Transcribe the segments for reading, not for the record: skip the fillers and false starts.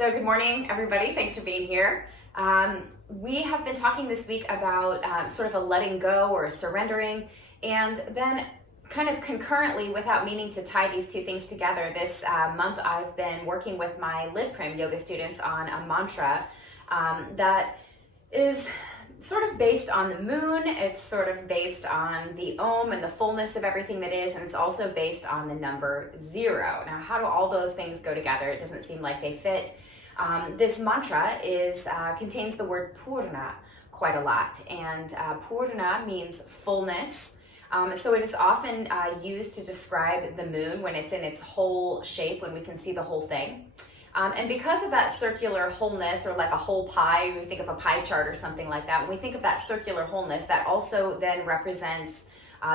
So good morning, everybody. Thanks for being here. We have been talking this week about sort of a letting go or surrendering, and then kind of concurrently, without meaning to tie these two things together, this month I've been working with my Live Prim yoga students on a mantra that is sort of based on the moon. It's sort of based on the Om and the fullness of everything that is, and it's also based on the number 0. Now, how do all those things go together? It doesn't seem like they fit. This mantra contains the word Pūrna quite a lot, and Pūrna means fullness. So it is often used to describe the moon when it's in its whole shape, when we can see the whole thing. And because of that circular wholeness, or like a whole pie, we think of a pie chart or something like that, when we think of that circular wholeness, that also then represents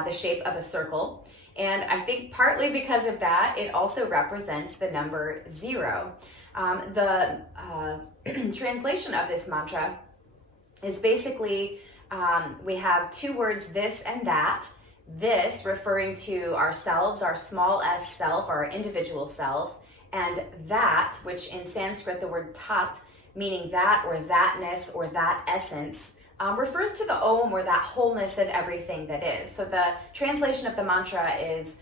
the shape of a circle. And I think partly because of that, it also represents the number 0. The translation of this mantra is basically, we have two words, this and that. This referring to ourselves, our small s self, our individual self, and that, which in Sanskrit, the word tat, meaning that or thatness or that essence, refers to the Om, or that wholeness of everything that is. So the translation of the mantra is,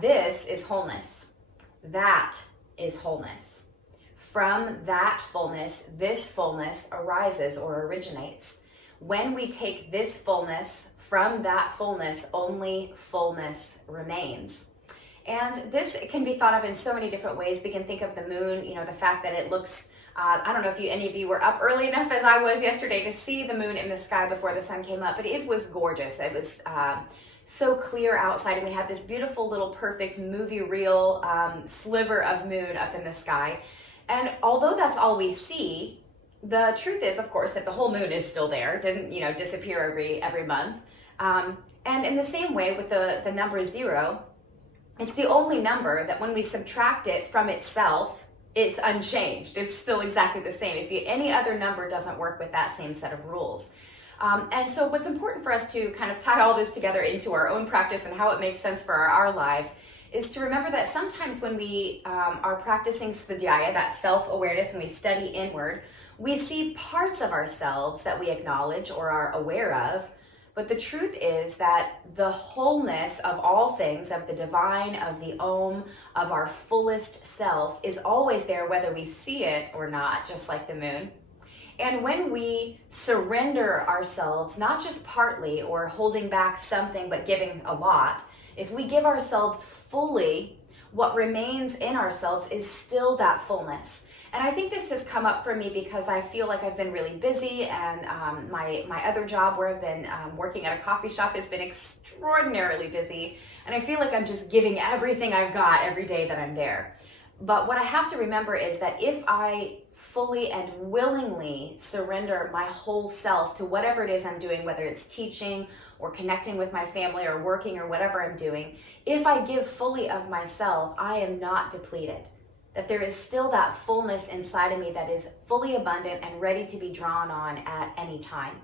this is wholeness. That is wholeness. From that fullness, this fullness arises or originates. When we take this fullness, from that fullness, only fullness remains. And this can be thought of in so many different ways. We can think of the moon, the fact that it looks, I don't know if any of you were up early enough as I was yesterday to see the moon in the sky before the sun came up, but it was gorgeous. It was so clear outside, and we had this beautiful little perfect movie reel sliver of moon up in the sky. And although that's all we see, the truth is, of course, that the whole moon is still there. It doesn't, disappear every month. And in the same way with the number 0, it's the only number that when we subtract it from itself, it's unchanged. It's still exactly the same. Any other number doesn't work with that same set of rules. And so what's important for us to kind of tie all this together into our own practice and how it makes sense for our lives is to remember that sometimes when we are practicing svadhyaya, that self-awareness, when we study inward, we see parts of ourselves that we acknowledge or are aware of. But the truth is that the wholeness of all things, of the divine, of the Om, of our fullest self, is always there whether we see it or not, just like the moon. And when we surrender ourselves, not just partly or holding back something but giving a lot, if we give ourselves fully, what remains in ourselves is still that fullness. And I think this has come up for me because I feel like I've been really busy, and my other job where I've been working at a coffee shop has been extraordinarily busy, and I feel like I'm just giving everything I've got every day that I'm there. But what I have to remember is that if I fully and willingly surrender my whole self to whatever it is I'm doing, whether it's teaching or connecting with my family or working or whatever I'm doing, if I give fully of myself, I am not depleted. That there is still that fullness inside of me that is fully abundant and ready to be drawn on at any time.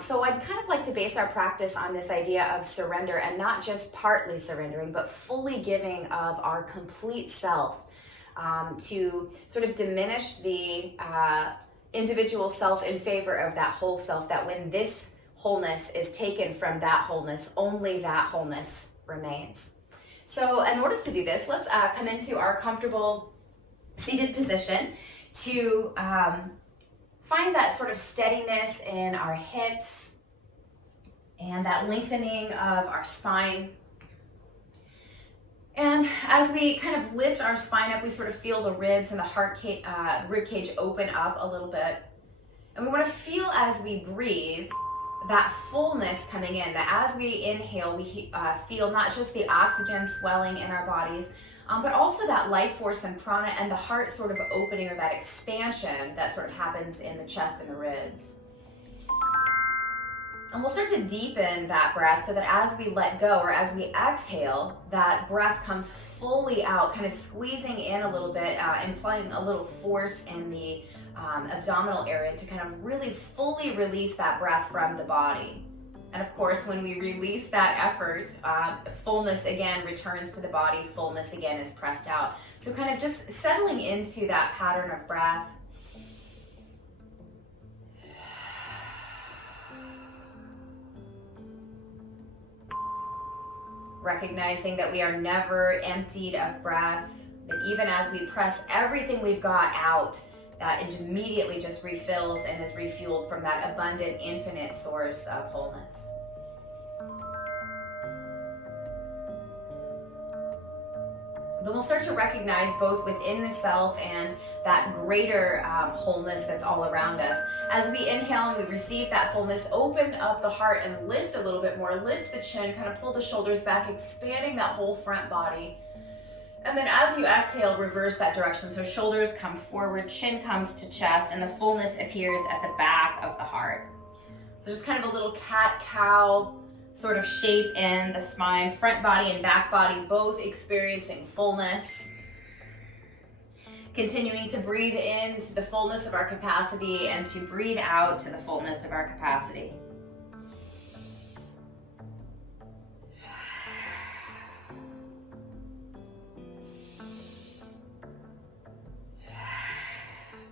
So I'd kind of like to base our practice on this idea of surrender, and not just partly surrendering, but fully giving of our complete self, to sort of diminish the individual self in favor of that whole self, that when this wholeness is taken from that wholeness, only that wholeness remains. So in order to do this, let's come into our comfortable seated position to find that sort of steadiness in our hips and that lengthening of our spine. And as we kind of lift our spine up, we sort of feel the ribs and the rib cage open up a little bit. And we want to feel, as we breathe, that fullness coming in, that as we inhale, we feel not just the oxygen swelling in our bodies, but also that life force and prana, and the heart sort of opening, or that expansion that sort of happens in the chest and the ribs. And we'll start to deepen that breath so that as we let go, or as we exhale, that breath comes fully out, kind of squeezing in a little bit, implying a little force in the abdominal area to kind of really fully release that breath from the body. And of course, when we release that effort, fullness again returns to the body, fullness again is pressed out. So kind of just settling into that pattern of breath. Recognizing that we are never emptied of breath, that even as we press everything we've got out, that it immediately just refills and is refueled from that abundant, infinite source of wholeness. Then we'll start to recognize both within the self and that greater wholeness that's all around us. As we inhale and we receive that fullness, open up the heart and lift a little bit more. Lift the chin, kind of pull the shoulders back, expanding that whole front body. And then as you exhale, reverse that direction. So shoulders come forward, chin comes to chest, and the fullness appears at the back of the heart. So just kind of a little cat-cow sort of shape in the spine, front body and back body both experiencing fullness. Continuing to breathe into the fullness of our capacity and to breathe out to the fullness of our capacity.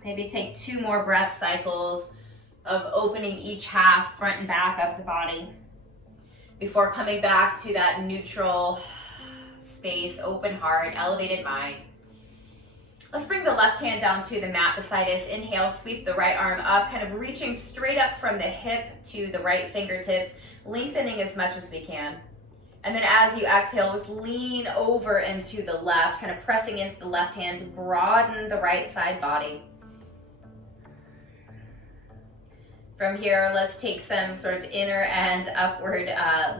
Maybe take 2 more breath cycles of opening each half, front and back of the body, before coming back to that neutral space, open heart, elevated mind. Let's bring the left hand down to the mat beside us. Inhale, sweep the right arm up, kind of reaching straight up from the hip to the right fingertips, lengthening as much as we can. And then as you exhale, let's lean over into the left, kind of pressing into the left hand to broaden the right side body. From here, let's take some sort of inner and upward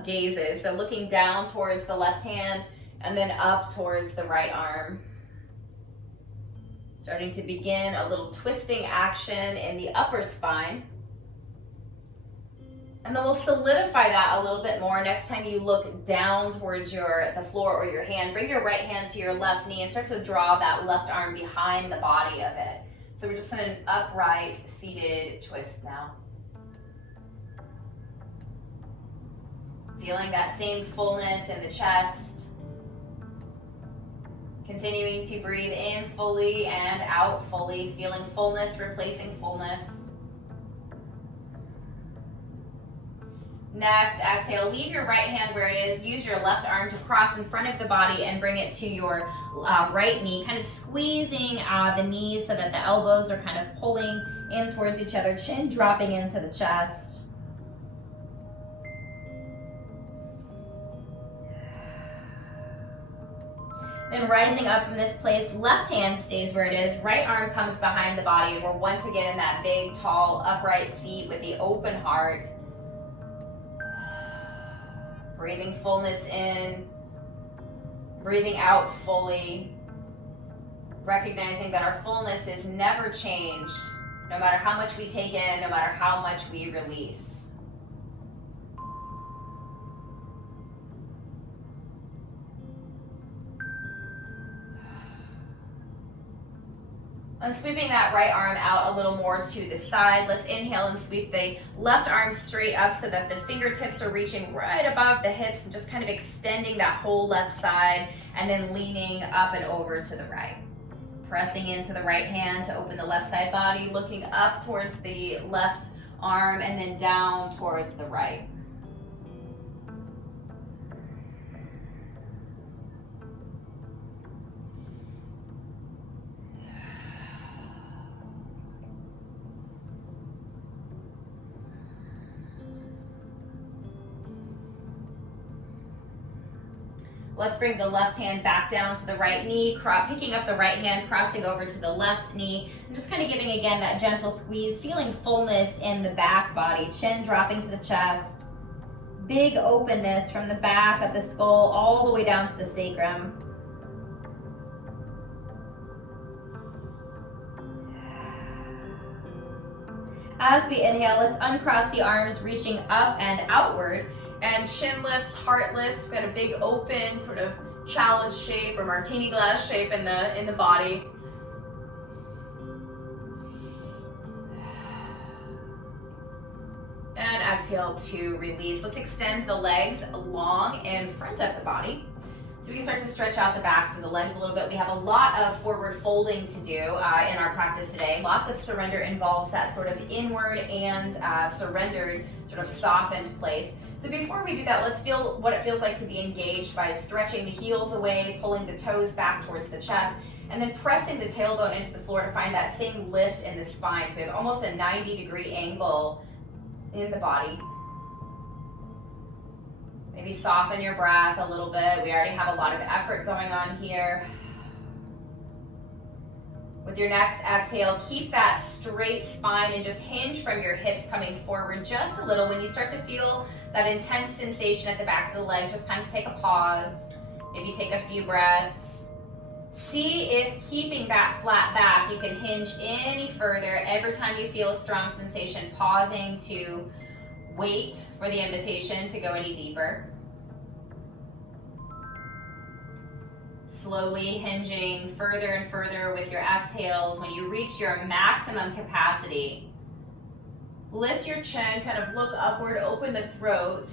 gazes. So looking down towards the left hand and then up towards the right arm. Starting to begin a little twisting action in the upper spine. And then we'll solidify that a little bit more. Next time you look down towards the floor or your hand, bring your right hand to your left knee and start to draw that left arm behind the body of it. So we're just in an upright, seated twist now. Feeling that same fullness in the chest. Continuing to breathe in fully and out fully. Feeling fullness replacing fullness. Next, exhale, leave your right hand where it is. Use your left arm to cross in front of the body and bring it to your right knee. Kind of squeezing the knees so that the elbows are kind of pulling in towards each other. Chin dropping into the chest. Then rising up from this place, left hand stays where it is, right arm comes behind the body, and we're once again in that big, tall, upright seat with the open heart. Breathing fullness in, breathing out fully, recognizing that our fullness is never changed, no matter how much we take in, no matter how much we release. And sweeping that right arm out a little more to the side. Let's inhale and sweep the left arm straight up so that the fingertips are reaching right above the hips and just kind of extending that whole left side and then leaning up and over to the right. Pressing into the right hand to open the left side body, looking up towards the left arm and then down towards the right. Let's bring the left hand back down to the right knee, picking up the right hand, crossing over to the left knee, and just kind of giving again that gentle squeeze, feeling fullness in the back body, chin dropping to the chest, big openness from the back of the skull all the way down to the sacrum. As we inhale, let's uncross the arms, reaching up and outward. And chin lifts, heart lifts. We've got a big open sort of chalice shape or martini glass shape in the body. And exhale to release. Let's extend the legs long in front of the body. So we can start to stretch out the backs and the legs a little bit. We have a lot of forward folding to do in our practice today. Lots of surrender involves that sort of inward and surrendered, sort of softened place. So before we do that, let's feel what it feels like to be engaged by stretching the heels away, pulling the toes back towards the chest, and then pressing the tailbone into the floor to find that same lift in the spine. So we have almost a 90-degree angle in the body. Maybe soften your breath a little bit. We already have a lot of effort going on here. With your next exhale, keep that straight spine and just hinge from your hips coming forward just a little. When you start to feel that intense sensation at the backs of the legs, just kind of take a pause. Maybe take a few breaths. See if keeping that flat back, you can hinge any further. Every time you feel a strong sensation, pausing to wait for the invitation to go any deeper. Slowly hinging further and further with your exhales. When you reach your maximum capacity, lift your chin, kind of look upward, open the throat.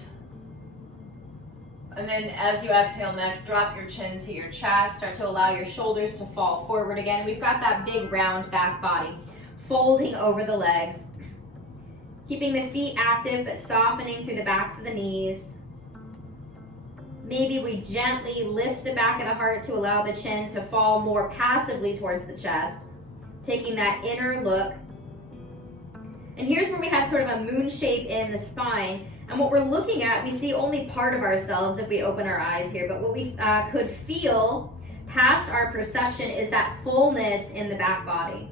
And then as you exhale next, drop your chin to your chest. Start to allow your shoulders to fall forward again. We've got that big round back body, folding over the legs. Keeping the feet active, but softening through the backs of the knees. Maybe we gently lift the back of the heart to allow the chin to fall more passively towards the chest. Taking that inner look. And here's where we have sort of a moon shape in the spine. And what we're looking at, we see only part of ourselves if we open our eyes here. But what we could feel past our perception is that fullness in the back body.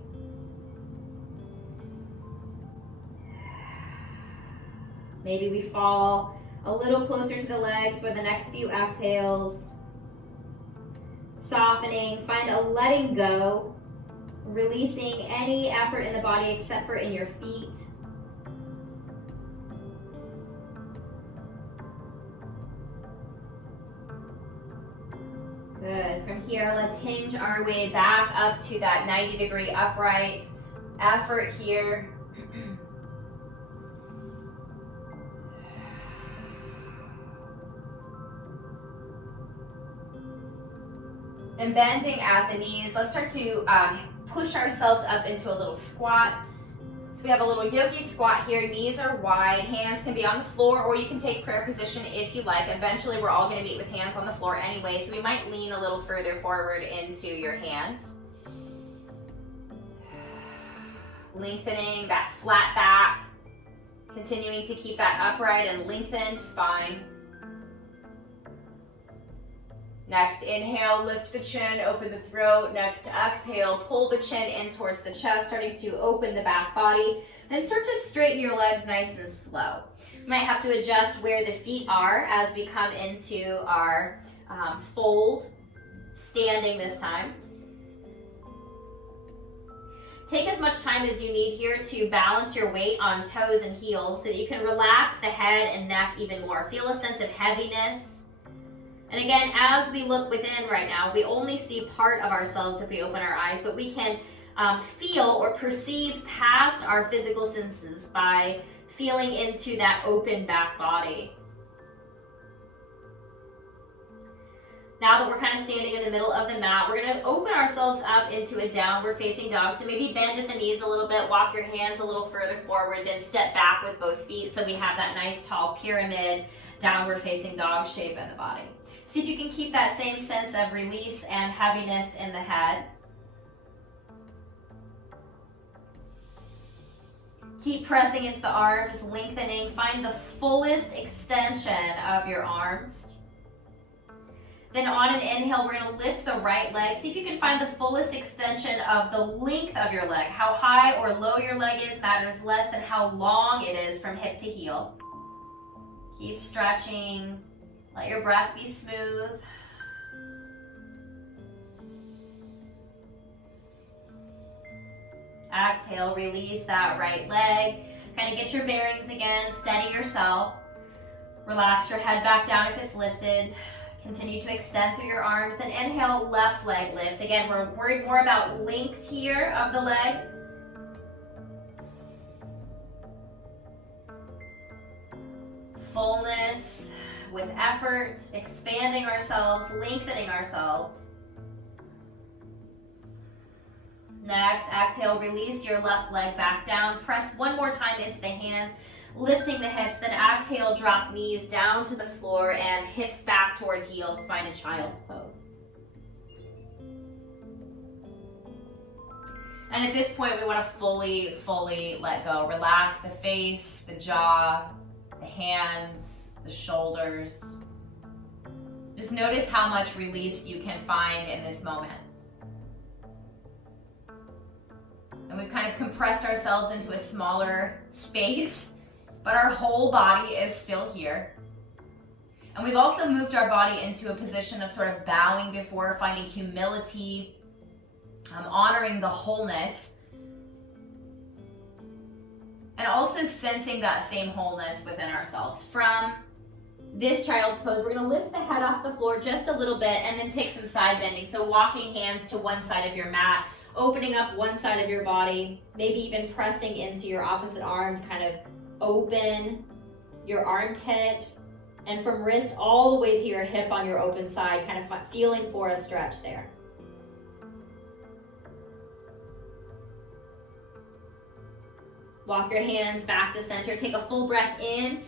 Maybe we fall a little closer to the legs for the next few exhales. Softening, find a letting go, releasing any effort in the body except for in your feet. Good. From here, let's hinge our way back up to that 90-degree upright. Effort here. And bending at the knees, let's start to push ourselves up into a little squat. So we have a little yogi squat here, knees are wide, hands can be on the floor, or you can take prayer position if you like. Eventually we're all gonna meet with hands on the floor anyway, so we might lean a little further forward into your hands. Lengthening that flat back, continuing to keep that upright and lengthened spine. Next, inhale, lift the chin, open the throat. Next, exhale, pull the chin in towards the chest, starting to open the back body. Then start to straighten your legs nice and slow. You might have to adjust where the feet are as we come into our fold, standing this time. Take as much time as you need here to balance your weight on toes and heels so that you can relax the head and neck even more. Feel a sense of heaviness. And again, as we look within right now, we only see part of ourselves if we open our eyes, but we can feel or perceive past our physical senses by feeling into that open back body. Now that we're kind of standing in the middle of the mat, we're going to open ourselves up into a downward facing dog. So maybe bend at the knees a little bit, walk your hands a little further forward, then step back with both feet so we have that nice tall pyramid downward facing dog shape in the body. See if you can keep that same sense of release and heaviness in the head. Keep pressing into the arms, lengthening. Find the fullest extension of your arms. Then on an inhale, we're going to lift the right leg. See if you can find the fullest extension of the length of your leg. How high or low your leg is matters less than how long it is from hip to heel. Keep stretching. Let your breath be smooth. Exhale, release that right leg. Kind of get your bearings again, steady yourself. Relax your head back down if it's lifted. Continue to extend through your arms. And inhale, left leg lifts. Again, we're worried more about length here of the leg. fullness with effort, expanding ourselves, lengthening ourselves. Next, exhale, release your left leg back down. Press one more time into the hands, lifting the hips. Then exhale, drop knees down to the floor and hips back toward heels. Find a child's pose. And at this point, we want to fully let go. Relax the face, the jaw, the hands, the shoulders. Just notice how much release you can find in this moment. And we've kind of compressed ourselves into a smaller space, but our whole body is still here. And we've also moved our body into a position of sort of bowing before, finding humility, honoring the wholeness, and also sensing that same wholeness within ourselves. From this child's pose, we're going to lift the head off the floor just a little bit and then take some side bending. So walking hands to one side of your mat, opening up one side of your body, maybe even pressing into your opposite arm to kind of open your armpit, and from wrist all the way to your hip on your open side, kind of feeling for a stretch there. Walk your hands back to center. Take a full breath in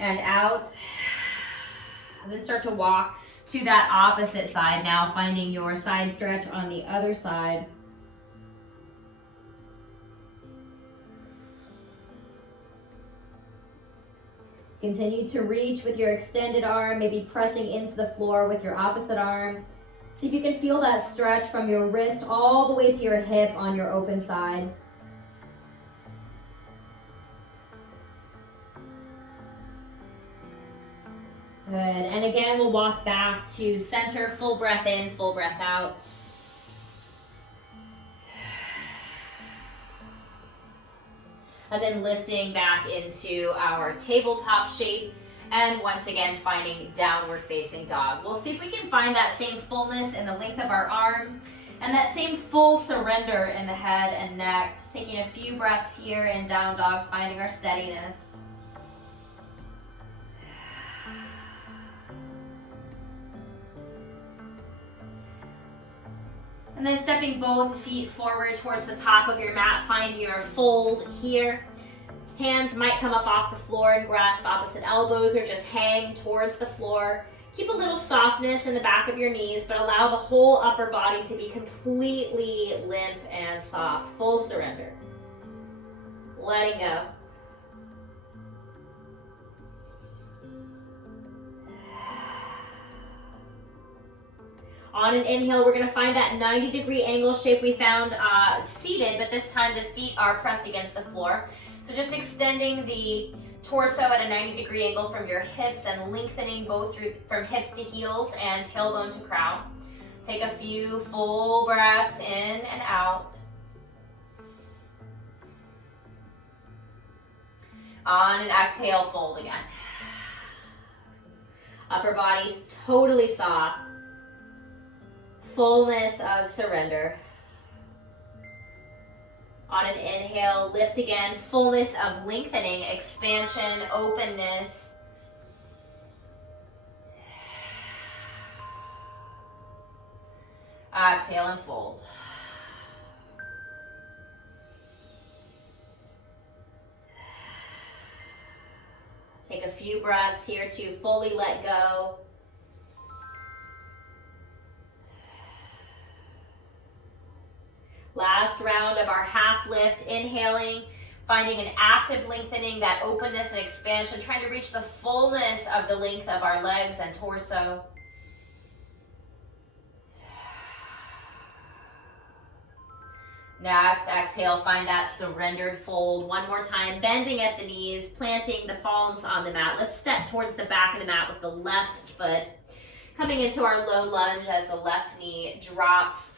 and out. And then start to walk to that opposite side now, finding your side stretch on the other side. Continue to reach with your extended arm, maybe pressing into the floor with your opposite arm. See if you can feel that stretch from your wrist all the way to your hip on your open side. Good, and again, we'll walk back to center, full breath in, full breath out. And then lifting back into our tabletop shape, and once again, finding downward facing dog. We'll see if we can find that same fullness in the length of our arms, and that same full surrender in the head and neck. Just taking a few breaths here in down dog, finding our steadiness. And then stepping both feet forward towards the top of your mat, find your fold here. Hands might come up off the floor and grasp opposite elbows or just hang towards the floor. Keep a little softness in the back of your knees, but allow the whole upper body to be completely limp and soft. Full surrender. Letting go. On an inhale, we're going to find that 90-degree angle shape we found seated, but this time the feet are pressed against the floor. So just extending the torso at a 90-degree angle from your hips and lengthening both from hips to heels and tailbone to crown. Take a few full breaths in and out. On an exhale, fold again. Upper body's totally soft. Fullness of surrender. On an inhale, lift again. Fullness of lengthening, expansion, openness. Exhale and fold. Take a few breaths here to fully let go. Last round of our half lift, inhaling, finding an active lengthening, that openness and expansion, trying to reach the fullness of the length of our legs and torso. Next, exhale, find that surrendered fold. One more time, bending at the knees, planting the palms on the mat. Let's step towards the back of the mat with the left foot. Coming into our low lunge as the left knee drops.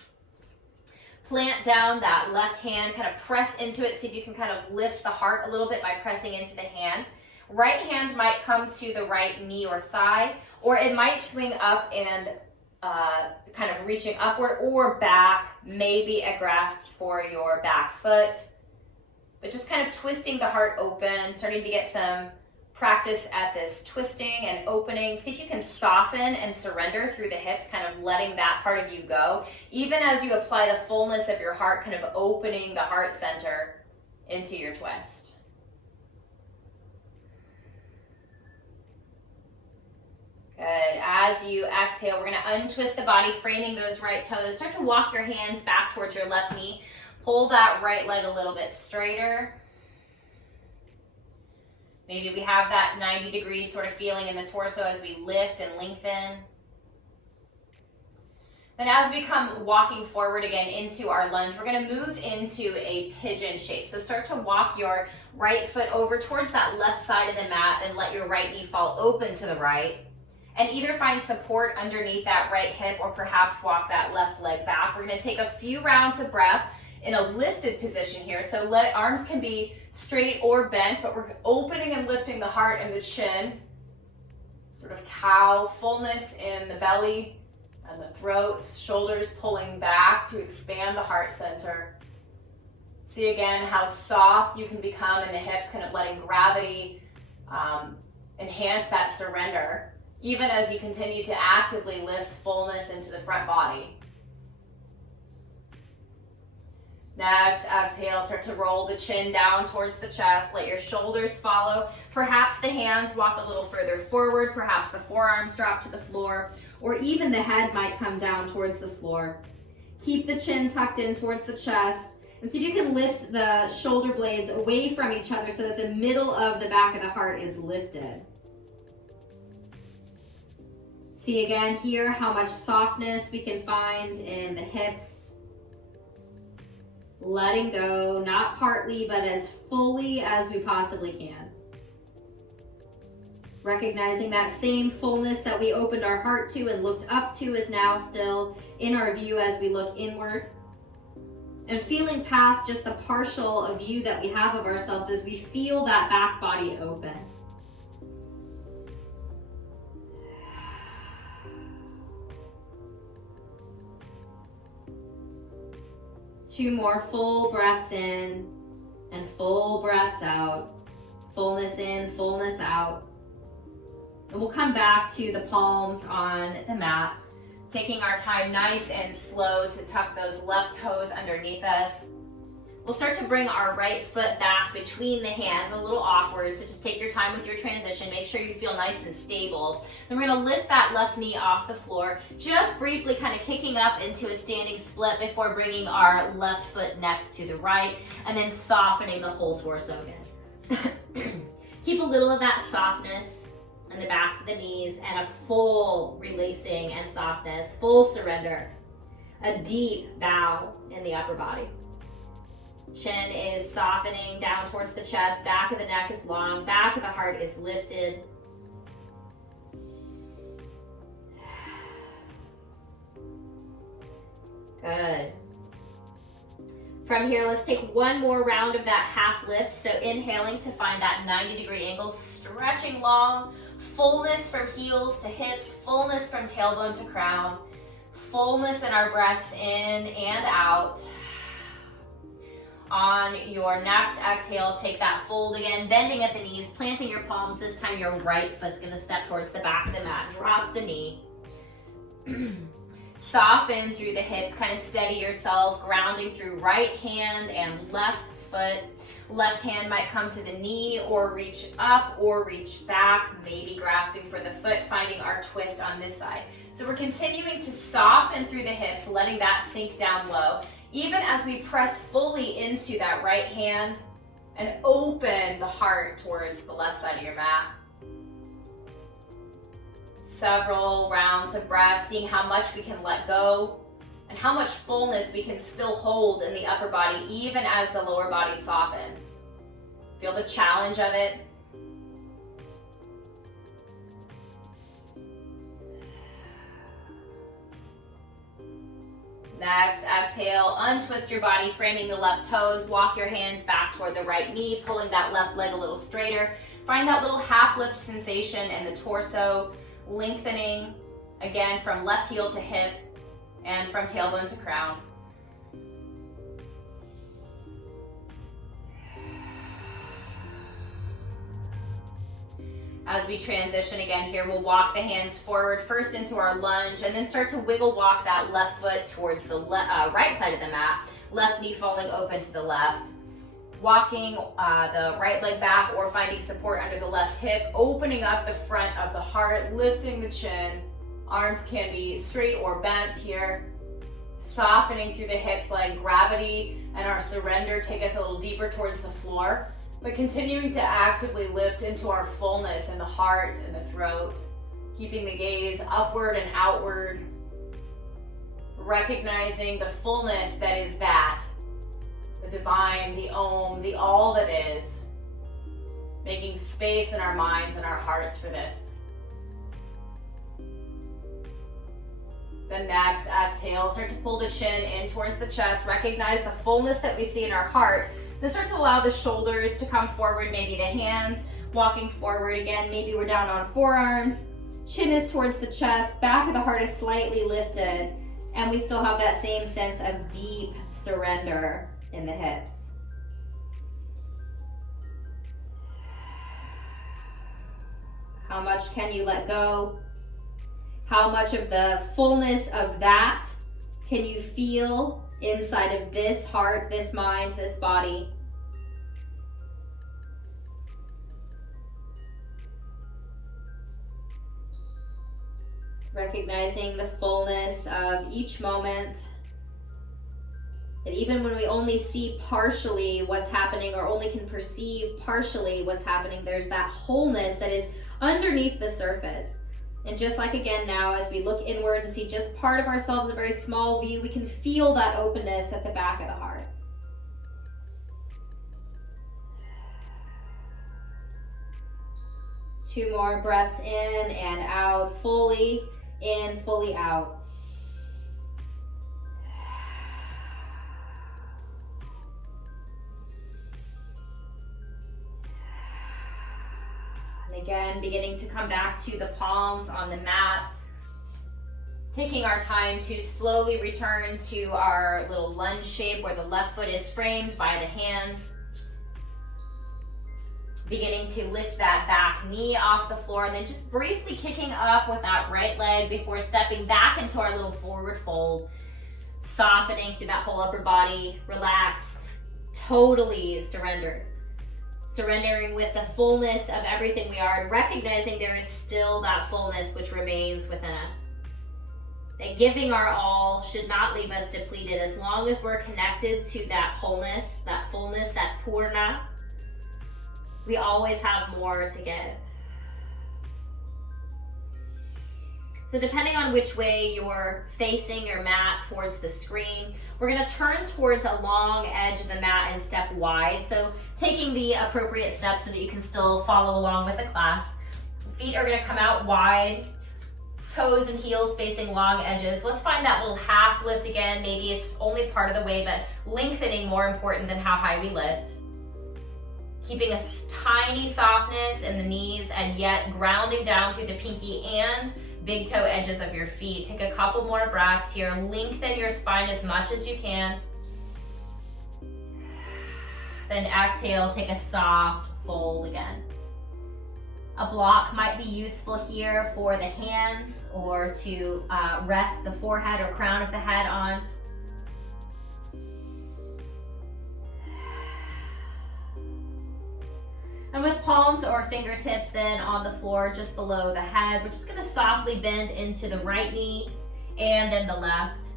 Plant down that left hand, kind of press into it. See if you can kind of lift the heart a little bit by pressing into the hand. Right hand might come to the right knee or thigh, or it might swing up and kind of reaching upward or back. Maybe it grasps for your back foot. But just kind of twisting the heart open, starting to get some practice at this twisting and opening. See if you can soften and surrender through the hips, kind of letting that part of you go. Even as you apply the fullness of your heart, kind of opening the heart center into your twist. Good. As you exhale, we're going to untwist the body, framing those right toes. Start to walk your hands back towards your left knee. Pull that right leg a little bit straighter. Maybe we have that 90-degree sort of feeling in the torso as we lift and lengthen. Then as we come walking forward again into our lunge, we're going to move into a pigeon shape. So start to walk your right foot over towards that left side of the mat and let your right knee fall open to the right. And either find support underneath that right hip or perhaps walk that left leg back. We're going to take a few rounds of breath in a lifted position here. So arms can be straight or bent, but we're opening and lifting the heart and the chin. Sort of cow, fullness in the belly and the throat, shoulders pulling back to expand the heart center. See again how soft you can become in the hips, kind of letting gravity enhance that surrender, even as you continue to actively lift fullness into the front body. Next, exhale, start to roll the chin down towards the chest. Let your shoulders follow. Perhaps the hands walk a little further forward. Perhaps the forearms drop to the floor. Or even the head might come down towards the floor. Keep the chin tucked in towards the chest. And see if you can lift the shoulder blades away from each other so that the middle of the back of the heart is lifted. See again here how much softness we can find in the hips. Letting go, not partly, but as fully as we possibly can. Recognizing that same fullness that we opened our heart to and looked up to is now still in our view as we look inward. And feeling past just the partial view that we have of ourselves as we feel that back body open. Two more full breaths in and full breaths out. Fullness in, fullness out. And we'll come back to the palms on the mat, taking our time nice and slow to tuck those left toes underneath us. We'll start to bring our right foot back between the hands, a little awkward, so just take your time with your transition. Make sure you feel nice and stable. Then we're going to lift that left knee off the floor, just briefly kind of kicking up into a standing split before bringing our left foot next to the right, and then softening the whole torso again. Keep a little of that softness in the backs of the knees and a full releasing and softness, full surrender. A deep bow in the upper body. Chin is softening down towards the chest, back of the neck is long, back of the heart is lifted. Good. From here, let's take one more round of that half lift. So inhaling to find that 90-degree angle, stretching long, fullness from heels to hips, fullness from tailbone to crown, fullness in our breaths in and out. On your next exhale, take that fold again, bending at the knees, planting your palms. This time your right foot's gonna step towards the back of the mat. Drop the knee. Soften through the hips, kind of steady yourself, grounding through right hand and left foot. Left hand might come to the knee or reach up or reach back, maybe grasping for the foot, finding our twist on this side. So we're continuing to soften through the hips, letting that sink down low. Even as we press fully into that right hand and open the heart towards the left side of your mat. Several rounds of breath, seeing how much we can let go and how much fullness we can still hold in the upper body, even as the lower body softens. Feel the challenge of it. Next, exhale, untwist your body, framing the left toes, walk your hands back toward the right knee, pulling that left leg a little straighter. Find that little half lift sensation in the torso, lengthening, again, from left heel to hip and from tailbone to crown. As we transition again here, we'll walk the hands forward first into our lunge and then start to wiggle walk that left foot towards the right side of the mat. Left knee falling open to the left. Walking the right leg back or finding support under the left hip, opening up the front of the heart, lifting the chin. Arms can be straight or bent here. Softening through the hips, letting gravity and our surrender take us a little deeper towards the floor, but continuing to actively lift into our fullness in the heart and the throat, keeping the gaze upward and outward, recognizing the fullness that is that, the divine, the Om, the all that is, making space in our minds and our hearts for this. Then next, exhale, start to pull the chin in towards the chest, recognize the fullness that we see in our heart. Then start to allow the shoulders to come forward, maybe the hands walking forward again, maybe we're down on forearms, chin is towards the chest, back of the heart is slightly lifted, and we still have that same sense of deep surrender in the hips. How much can you let go? How much of the fullness of that can you feel inside of this heart, this mind, this body? Recognizing the fullness of each moment. And even when we only see partially what's happening or only can perceive partially what's happening, there's that wholeness that is underneath the surface. And just like again now, as we look inward and see just part of ourselves, a very small view, we can feel that openness at the back of the heart. Two more breaths in and out, fully in, fully out. Again, beginning to come back to the palms on the mat, taking our time to slowly return to our little lunge shape where the left foot is framed by the hands. Beginning to lift that back knee off the floor and then just briefly kicking up with that right leg before stepping back into our little forward fold, softening through that whole upper body, relaxed, totally surrendered. Surrendering with the fullness of everything we are and recognizing there is still that fullness which remains within us. That giving our all should not leave us depleted as long as we're connected to that wholeness, that fullness, that Pūrna. We always have more to give. So depending on which way you're facing your mat towards the screen, we're going to turn towards a long edge of the mat and step wide. So taking the appropriate steps so that you can still follow along with the class. Feet are going to come out wide, toes and heels facing long edges. Let's find that little half lift again. Maybe it's only part of the way, but lengthening more important than how high we lift. Keeping a tiny softness in the knees and yet grounding down through the pinky and big toe edges of your feet. Take a couple more breaths here. Lengthen your spine as much as you can. Then exhale, take a soft fold again. A block might be useful here for the hands or to rest the forehead or crown of the head on. And with palms or fingertips then on the floor just below the head, we're just going to softly bend into the right knee and then the left.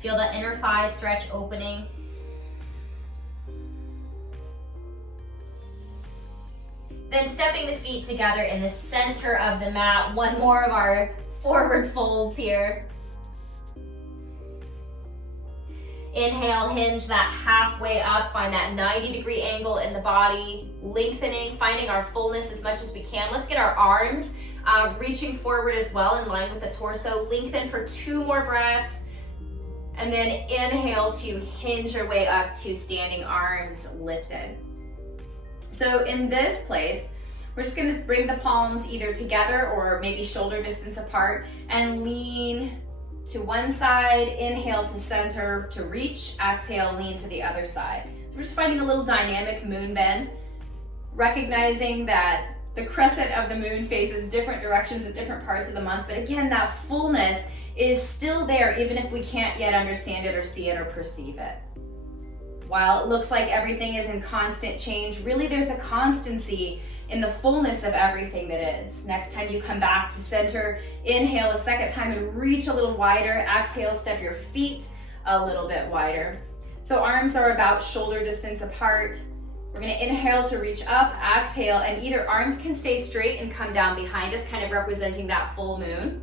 Feel the inner thigh stretch opening. Then stepping the feet together in the center of the mat. One more of our forward folds here. Inhale, hinge that halfway up, find that 90-degree angle in the body, lengthening, finding our fullness as much as we can. Let's get our arms reaching forward as well in line with the torso. Lengthen for 2 more breaths. And then inhale to hinge your way up to standing arms lifted. So in this place, we're just going to bring the palms either together or maybe shoulder distance apart and lean to one side, inhale to center to reach, exhale, lean to the other side. So we're just finding a little dynamic moon bend, recognizing that The crescent of the moon faces different directions at different parts of the month, but again, that fullness is still there even if we can't yet understand it or see it or perceive it. While it looks like everything is in constant change, really there's a constancy in the fullness of everything that is. Next time you come back to center, inhale a second time and reach a little wider. Exhale, step your feet a little bit wider. So arms are about shoulder distance apart. We're gonna inhale to reach up, exhale, and either arms can stay straight and come down behind us, kind of representing that full moon.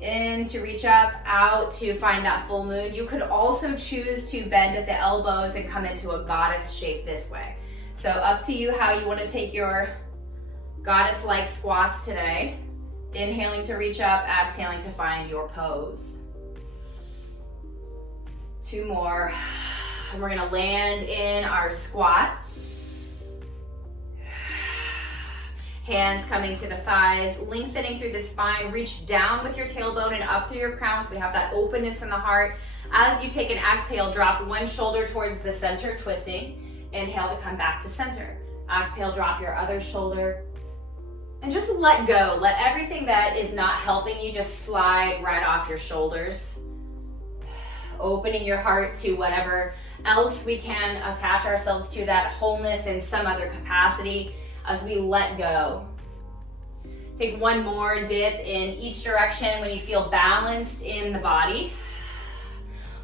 In to reach up, out to find that full moon. You could also choose to bend at the elbows and come into a goddess shape this way. So up to you how you want to take your goddess-like squats today. Inhaling to reach up, exhaling to find your pose. 2 more. And we're gonna land in our squat. Hands coming to the thighs, lengthening through the spine. Reach down with your tailbone and up through your crown so we have that openness in the heart. As you take an exhale, drop one shoulder towards the center, twisting. Inhale to come back to center. Exhale, drop your other shoulder. And just let go. Let everything that is not helping you just slide right off your shoulders. Opening your heart to whatever else we can attach ourselves to, that wholeness in some other capacity as we let go. Take one more dip in each direction when you feel balanced in the body.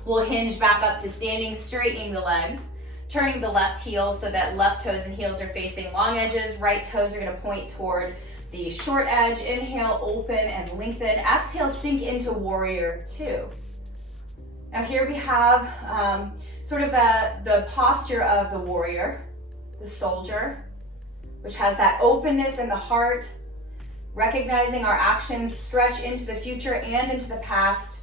We'll hinge back up to standing, straightening the legs, turning the left heel so that left toes and heels are facing long edges. Right toes are gonna point toward the short edge. Inhale, open and lengthen. Exhale, sink into warrior 2. Now here we have sort of the posture of the warrior, the soldier, which has that openness in the heart, recognizing our actions stretch into the future and into the past,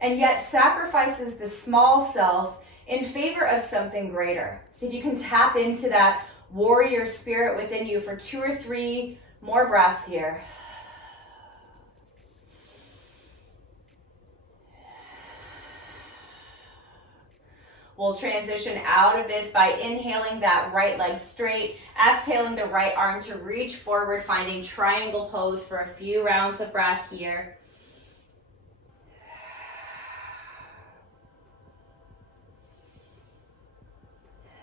and yet sacrifices the small self in favor of something greater. See if you can tap into that warrior spirit within you for 2 or 3 more breaths here. We'll transition out of this by inhaling that right leg straight, exhaling the right arm to reach forward, finding triangle pose for a few rounds of breath here.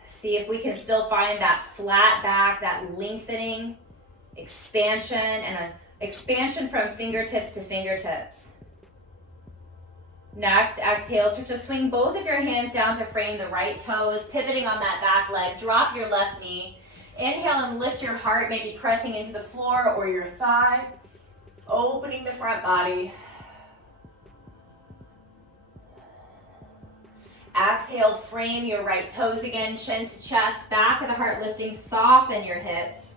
See if we can still find that flat back, that lengthening, expansion, and an expansion from fingertips to fingertips. Next, exhale, start to swing both of your hands down to frame the right toes, pivoting on that back leg, drop your left knee. Inhale and lift your heart, maybe pressing into the floor or your thigh, opening the front body. Exhale, frame your right toes again, chin to chest, back of the heart lifting, soften your hips.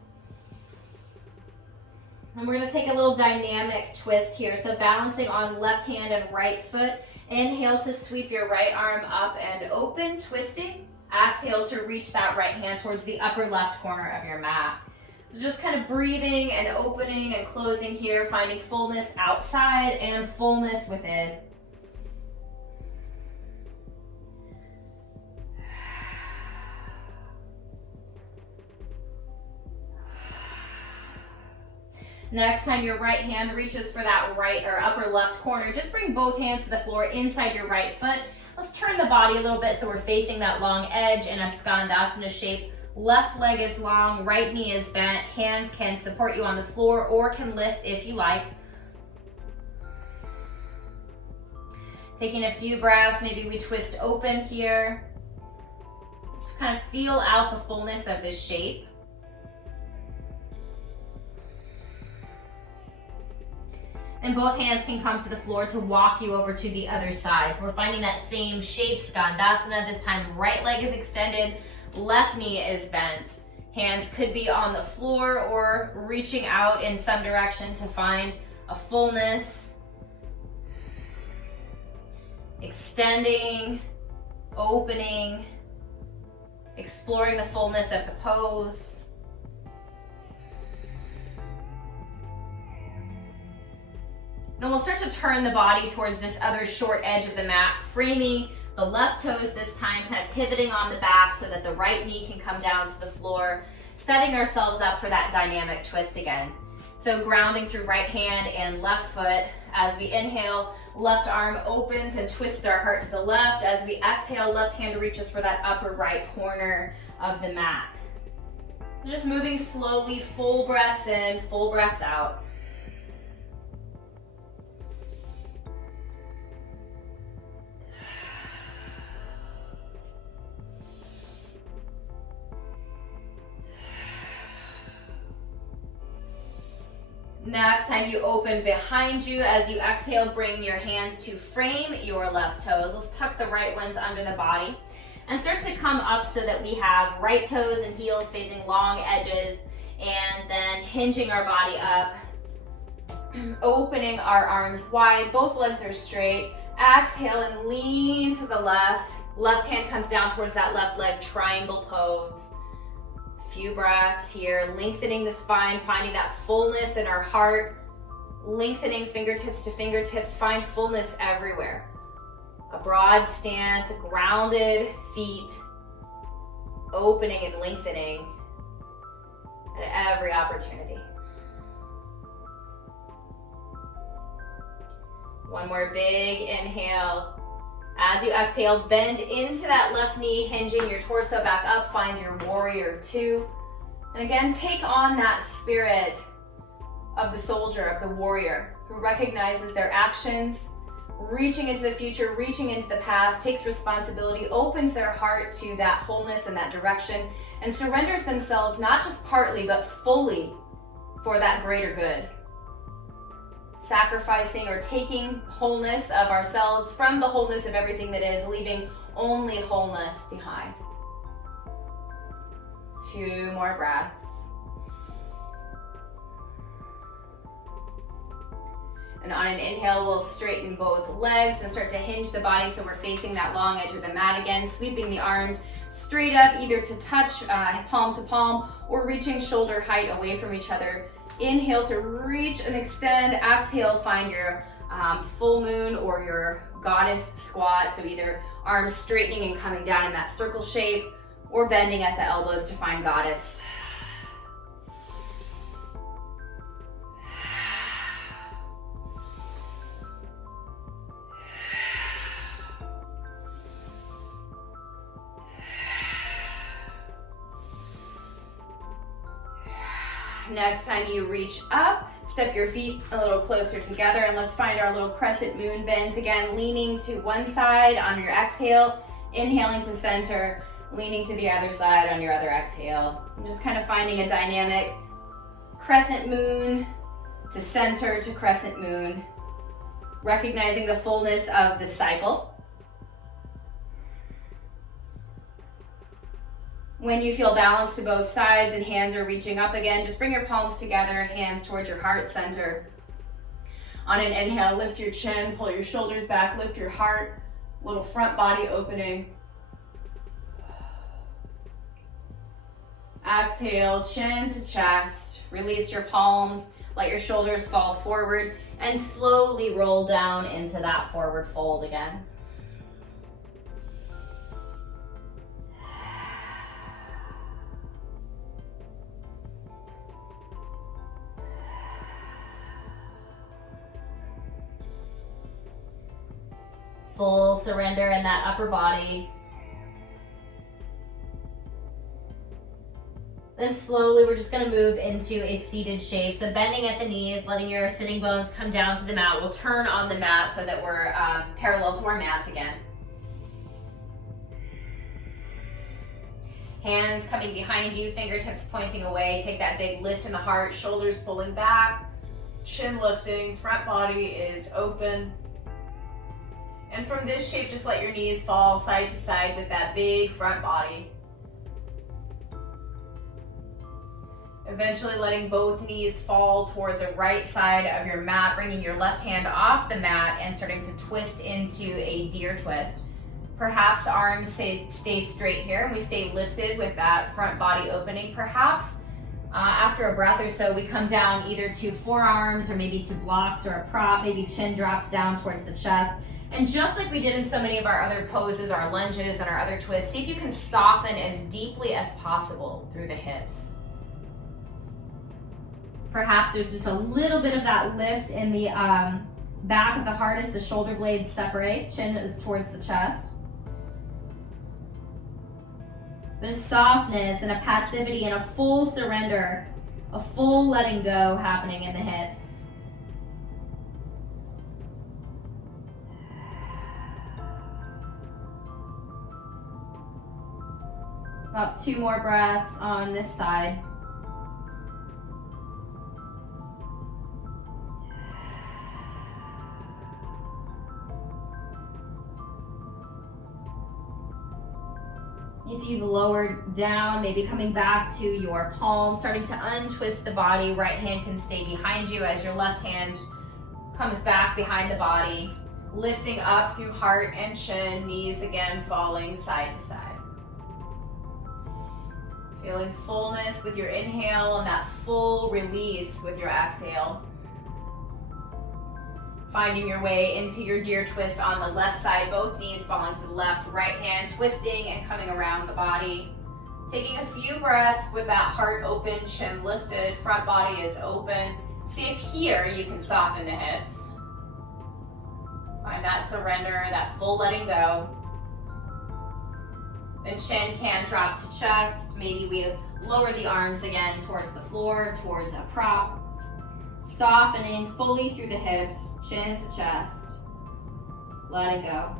And we're gonna take a little dynamic twist here. So balancing on left hand and right foot. Inhale to sweep your right arm up and open, twisting. Exhale to reach that right hand towards the upper left corner of your mat. So just kind of breathing and opening and closing here, finding fullness outside and fullness within. Next time your right hand reaches for that right or upper left corner, just bring both hands to the floor inside your right foot. Let's turn the body a little bit so we're facing that long edge in a skandasana shape. Left leg is long, right knee is bent. Hands can support you on the floor or can lift if you like. Taking a few breaths, maybe we twist open here. Just kind of feel out the fullness of this shape. And both hands can come to the floor to walk you over to the other side. So we're finding that same shape, skandasana. This time, right leg is extended, left knee is bent. Hands could be on the floor or reaching out in some direction to find a fullness. Extending, opening, exploring the fullness of the pose. Then we'll start to turn the body towards this other short edge of the mat, framing the left toes this time, kind of pivoting on the back so that the right knee can come down to the floor. setting ourselves up for that dynamic twist again. So grounding through right hand and left foot. As we inhale, left arm opens and twists our heart to the left. As we exhale, left hand reaches for that upper right corner of the mat. So just moving slowly, full breaths in, full breaths out. Next time you open behind you, as you exhale, bring your hands to frame your left toes. Let's tuck the right ones under the body and start to come up so that we have right toes and heels facing long edges, and then hinging our body up, opening our arms wide, both legs are straight. Exhale and lean to the left. Left hand comes down towards that left leg, triangle pose. Few breaths here, lengthening the spine, finding that fullness in our heart, lengthening fingertips to fingertips, find fullness everywhere. A broad stance, grounded feet, opening and lengthening at every opportunity. One more big inhale. As you exhale, bend into that left knee, hinging your torso back up, find your warrior two. And again, take on that spirit of the soldier, of the warrior, who recognizes their actions, reaching into the future, reaching into the past, takes responsibility, opens their heart to that wholeness and that direction, and surrenders themselves not just partly, but fully for that greater good. Sacrificing or taking wholeness of ourselves from the wholeness of everything that is, leaving only wholeness behind. 2 more breaths. And on an inhale, we'll straighten both legs and start to hinge the body so we're facing that long edge of the mat again, sweeping the arms straight up, either to touch palm to palm or reaching shoulder height away from each other. Inhale to reach and extend. Exhale, find your full moon or your goddess squat. So either arms straightening and coming down in that circle shape, or bending at the elbows to find goddess. Next time you reach up, step your feet a little closer together, and let's find our little crescent moon bends. Again, leaning to one side on your exhale, inhaling to center, leaning to the other side on your other exhale. And just kind of finding a dynamic crescent moon to center to crescent moon, recognizing the fullness of the cycle. When you feel balanced to both sides and hands are reaching up again, just bring your palms together, hands towards your heart center. On an inhale, lift your chin, pull your shoulders back, lift your heart, little front body opening. Exhale, chin to chest, release your palms, let your shoulders fall forward, and slowly roll down into that forward fold again. Full surrender in that upper body. Then slowly we're just going to move into a seated shape. So bending at the knees, letting your sitting bones come down to the mat. We'll turn on the mat so that we're parallel to our mats again. Hands coming behind you, fingertips pointing away. Take that big lift in the heart, shoulders pulling back, chin lifting, front body is open. And from this shape, just let your knees fall side to side with that big front body. Eventually letting both knees fall toward the right side of your mat, bringing your left hand off the mat and starting to twist into a deer twist. Perhaps arms stay straight here and we stay lifted with that front body opening. Perhaps after a breath or so, we come down either to forearms or maybe to blocks or a prop. Maybe chin drops down towards the chest. And just like we did in so many of our other poses, our lunges and our other twists, see if you can soften as deeply as possible through the hips. Perhaps there's just a little bit of that lift in the back of the heart as the shoulder blades separate. Chin is towards the chest. There's softness and a passivity and a full surrender, a full letting go happening in the hips. About 2 more breaths on this side. If you've lowered down, maybe coming back to your palm, starting to untwist the body. Right hand can stay behind you as your left hand comes back behind the body. Lifting up through heart and chin, knees again falling side to side. Feeling fullness with your inhale and that full release with your exhale. Finding your way into your deer twist on the left side, both knees falling to the left, right hand twisting and coming around the body. Taking a few breaths with that heart open, chin lifted, front body is open. See if here you can soften the hips. Find that surrender, that full letting go. Then chin can drop to chest. Maybe we lower the arms again towards the floor, towards a prop. Softening fully through the hips, chin to chest. Letting go.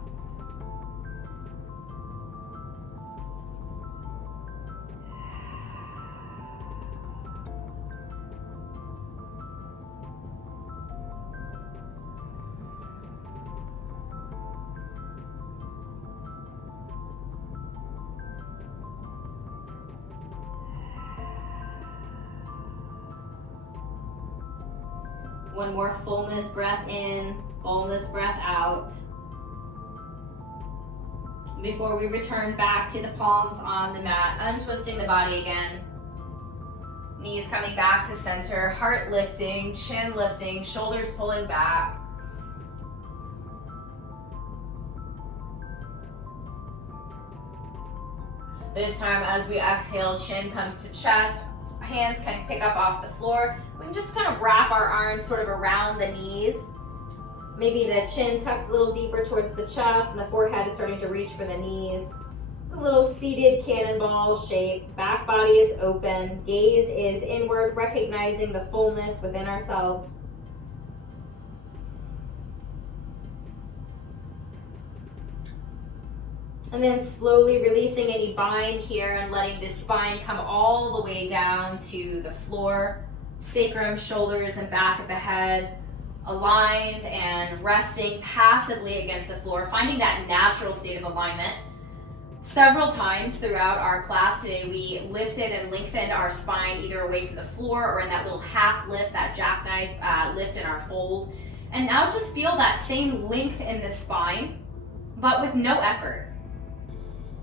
One more fullness breath in, fullness breath out. Before we return back to the palms on the mat, untwisting the body again. Knees coming back to center, heart lifting, chin lifting, shoulders pulling back. This time as we exhale, chin comes to chest, hands can pick up off the floor. We can just kind of wrap our arms sort of around the knees. Maybe the chin tucks a little deeper towards the chest and the forehead is starting to reach for the knees. It's a little seated cannonball shape. Back body is open. Gaze is inward, recognizing the fullness within ourselves. And then slowly releasing any bind here and letting this spine come all the way down to the floor. Sacrum, shoulders, and back of the head aligned and resting passively against the floor, finding that natural state of alignment. Several times throughout our class today, we lifted and lengthened our spine either away from the floor or in that little half lift, that jackknife lift in our fold. And now just feel that same length in the spine, but with no effort.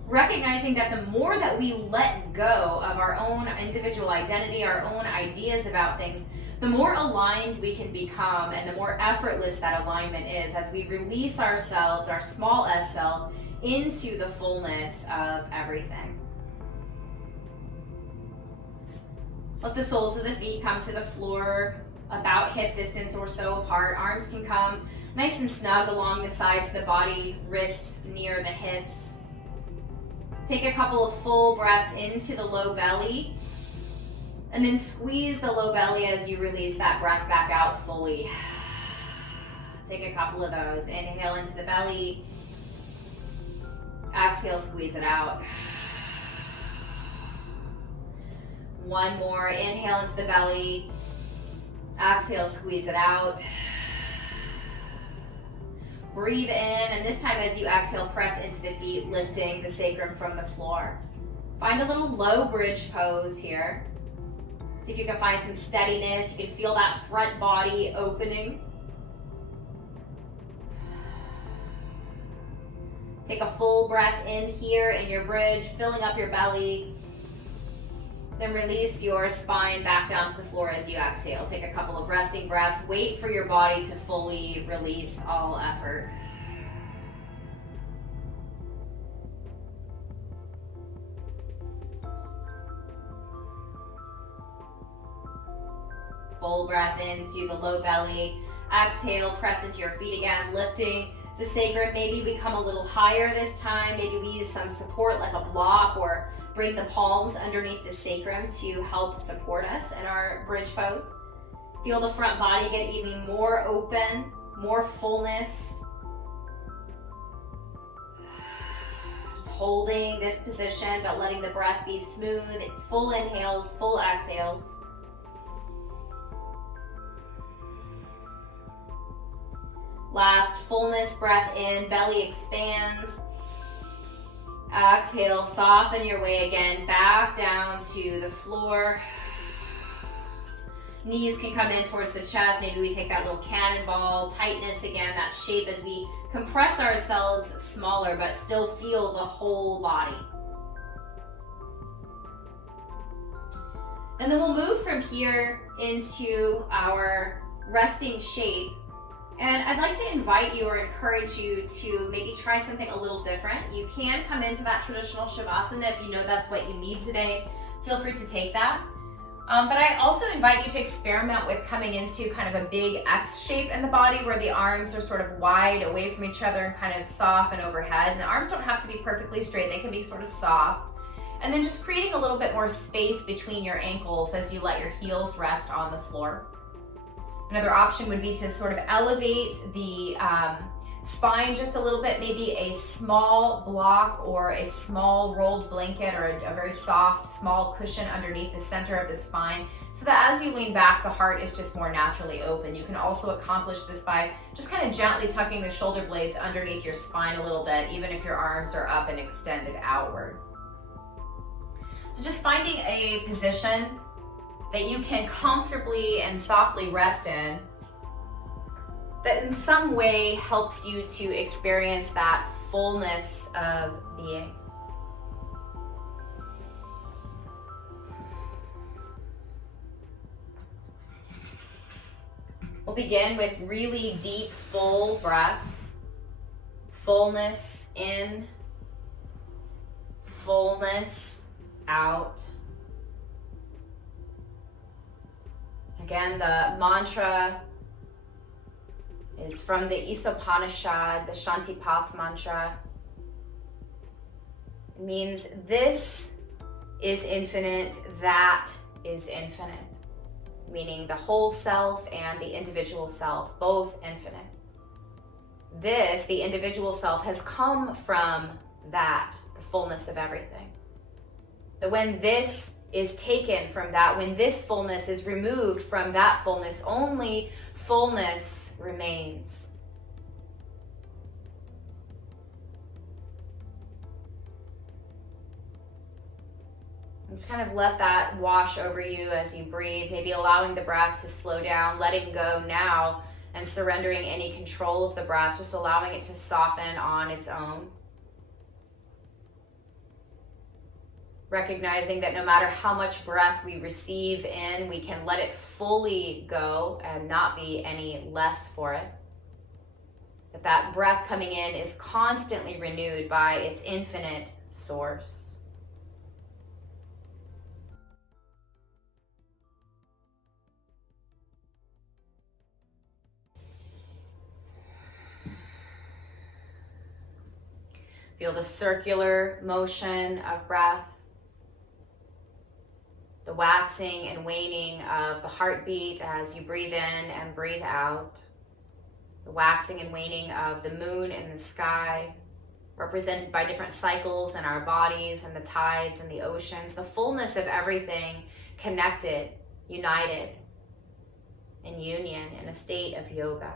Recognizing that the more that we let go of our own individual identity, our own ideas about things, the more aligned we can become and the more effortless that alignment is as we release ourselves, our small s self, into the fullness of everything. Let the soles of the feet come to the floor about hip distance or so apart. Arms can come nice and snug along the sides of the body, wrists near the hips. Take a couple of full breaths into the low belly and then squeeze the low belly as you release that breath back out fully. Take a couple of those. Inhale into the belly. Exhale, squeeze it out. One more. Inhale into the belly. Exhale, squeeze it out. Breathe in, and this time as you exhale, press into the feet, lifting the sacrum from the floor. Find a little low bridge pose here. See if you can find some steadiness. You can feel that front body opening. Take a full breath in here in your bridge, filling up your belly. Then release your spine back down to the floor as you exhale. Take a couple of resting breaths. Wait for your body to fully release all effort. full breath into the low belly. Exhale, press into your feet again, lifting the sacrum. Maybe become a little higher this time. Maybe we use some support like a block, or bring the palms underneath the sacrum to help support us in our bridge pose. Feel the front body get even more open, more fullness. Just holding this position, but letting the breath be smooth. Full inhales, full exhales. Last fullness breath in, belly expands. Exhale, soften your way again back down to the floor. Knees can come in towards the chest. Maybe we take that little cannonball, tightness again, that shape as we compress ourselves smaller but still feel the whole body. And then we'll move from here into our resting shape. And I'd like to invite you or encourage you to maybe try something a little different. You can come into that traditional Shavasana if you know that's what you need today. Feel free to take that. But I also invite you to experiment with coming into kind of a big X shape in the body where the arms are sort of wide away from each other and kind of soft and overhead. And the arms don't have to be perfectly straight. They can be sort of soft. And then just creating a little bit more space between your ankles as you let your heels rest on the floor. Another option would be to sort of elevate the spine just a little bit, maybe a small block or a small rolled blanket or a very soft, small cushion underneath the center of the spine, so that as you lean back, the heart is just more naturally open. You can also accomplish this by just kind of gently tucking the shoulder blades underneath your spine a little bit, even if your arms are up and extended outward. So just finding a position that you can comfortably and softly rest in that in some way helps you to experience that fullness of being. We'll begin with really deep, full breaths. Fullness in, fullness out. Again, the mantra is from the Isopanishad, the Shantipath mantra. It means this is infinite, that is infinite. Meaning the whole self and the individual self, both infinite. This, the individual self, has come from that, the fullness of everything. That when this is taken from that, when this fullness is removed from that fullness, only fullness remains. Just kind of let that wash over you as you breathe, maybe allowing the breath to slow down, letting go now, and surrendering any control of the breath, just allowing it to soften on its own. Recognizing that no matter how much breath we receive in, we can let it fully go and not be any less for it. That breath coming in is constantly renewed by its infinite source. Feel the circular motion of breath. The waxing and waning of the heartbeat as you breathe in and breathe out. The waxing and waning of the moon in the sky, represented by different cycles in our bodies and the tides and the oceans. The fullness of everything connected, united, in union, in a state of yoga.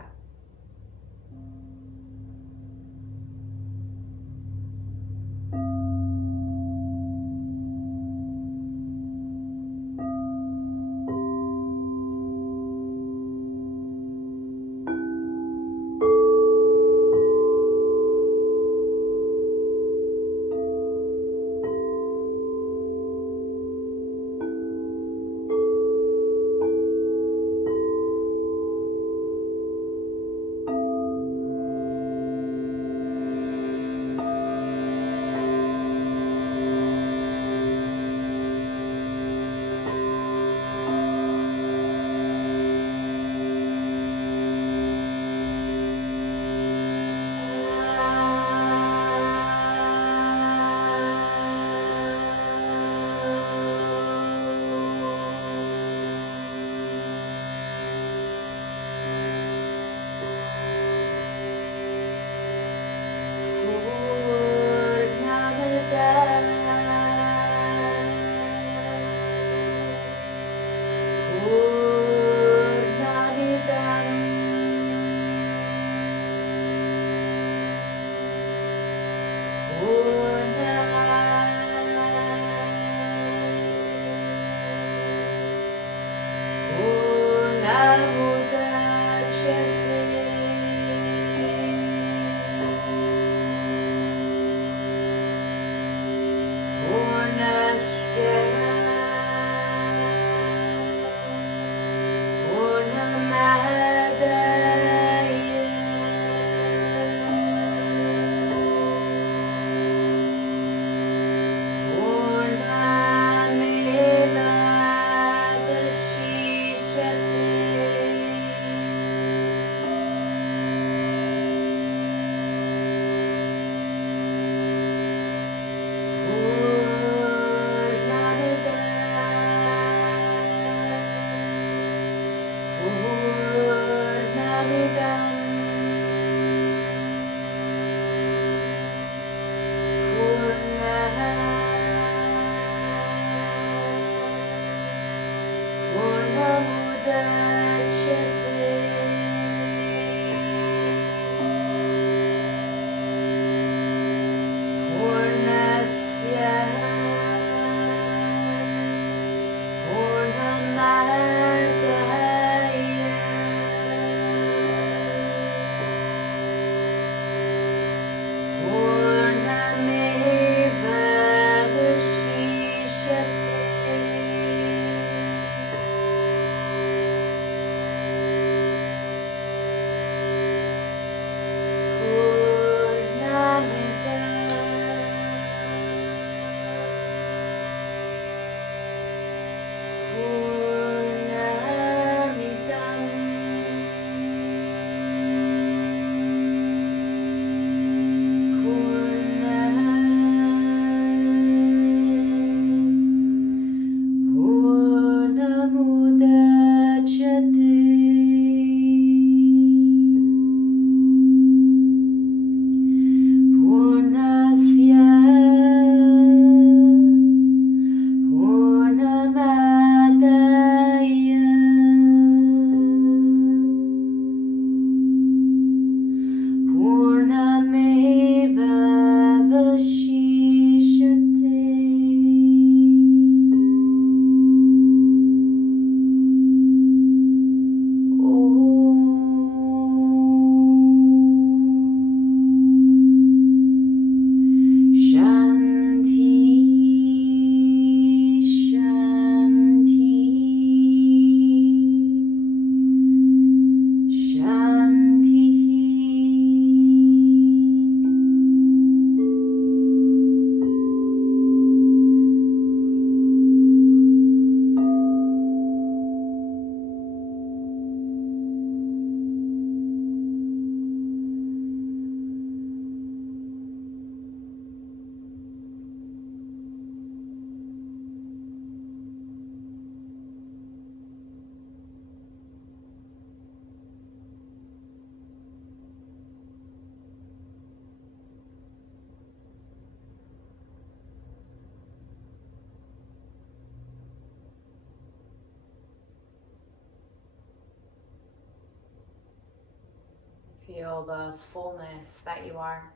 Feel the fullness that you are,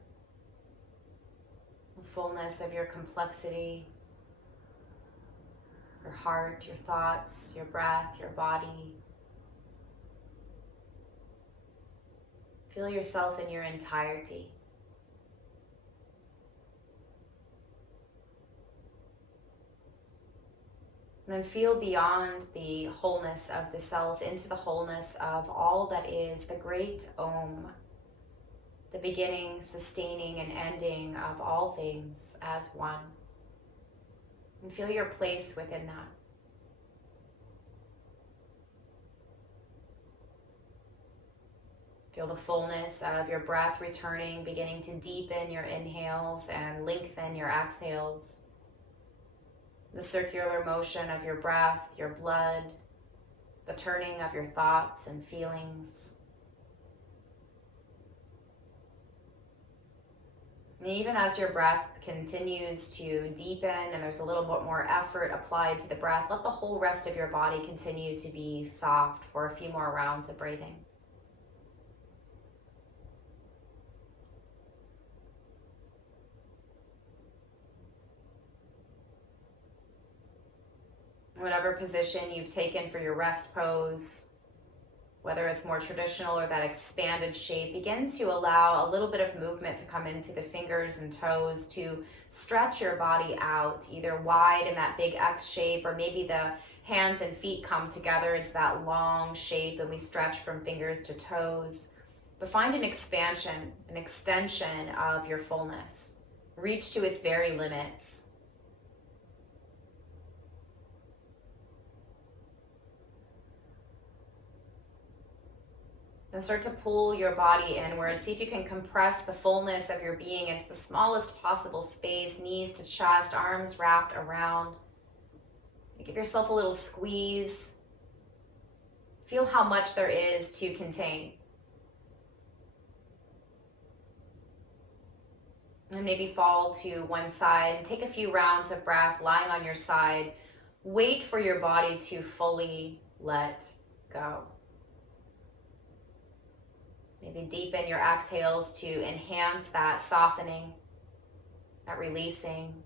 the fullness of your complexity, your heart, your thoughts, your breath, your body. Feel yourself in your entirety. And then feel beyond the wholeness of the self into the wholeness of all that is the great Om, the beginning, sustaining, and ending of all things as one. And feel your place within that. Feel the fullness of your breath returning, beginning to deepen your inhales and lengthen your exhales. The circular motion of your breath, your blood, the turning of your thoughts and feelings. And even as your breath continues to deepen and there's a little bit more effort applied to the breath, let the whole rest of your body continue to be soft for a few more rounds of breathing. Whatever position you've taken for your rest pose, whether it's more traditional or that expanded shape, begin to allow a little bit of movement to come into the fingers and toes to stretch your body out, either wide in that big X shape, or maybe the hands and feet come together into that long shape and we stretch from fingers to toes. But find an expansion, an extension of your fullness. Reach to its very limits. Then start to pull your body inward. See if you can compress the fullness of your being into the smallest possible space, knees to chest, arms wrapped around. Give yourself a little squeeze. Feel how much there is to contain. And maybe fall to one side and take a few rounds of breath lying on your side. Wait for your body to fully let go. Maybe deepen your exhales to enhance that softening, that releasing.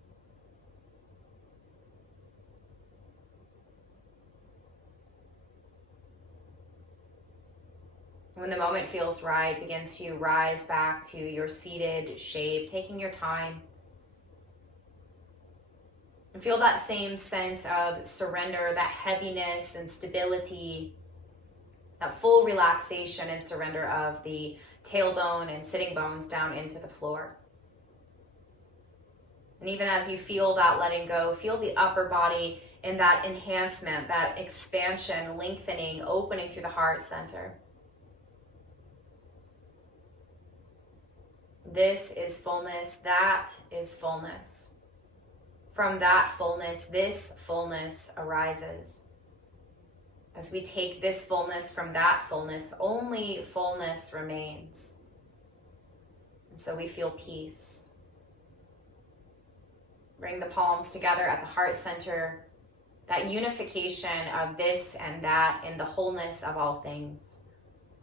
When the moment feels right, begin to rise back to your seated shape, taking your time. And feel that same sense of surrender, that heaviness and stability, that full relaxation and surrender of the tailbone and sitting bones down into the floor. And even as you feel that letting go, feel the upper body in that enhancement, that expansion, lengthening, opening through the heart center. This is fullness, that is fullness. From that fullness, this fullness arises. As we take this fullness from that fullness, only fullness remains. And so we feel peace. Bring the palms together at the heart center, that unification of this and that in the wholeness of all things.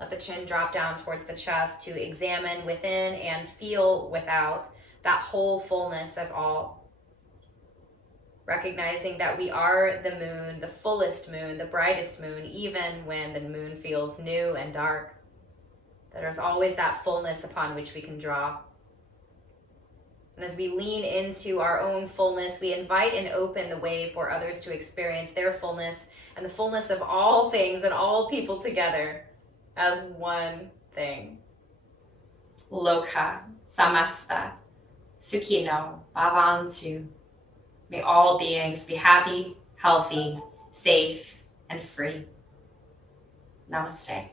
Let the chin drop down towards the chest to examine within and feel without, that whole fullness of all. Recognizing that we are the moon, the fullest moon, the brightest moon, even when the moon feels new and dark. That there's always that fullness upon which we can draw. And as we lean into our own fullness, we invite and open the way for others to experience their fullness and the fullness of all things and all people together as one thing. Loka samasta sukhino bhavantu. May all beings be happy, healthy, safe, and free. Namaste.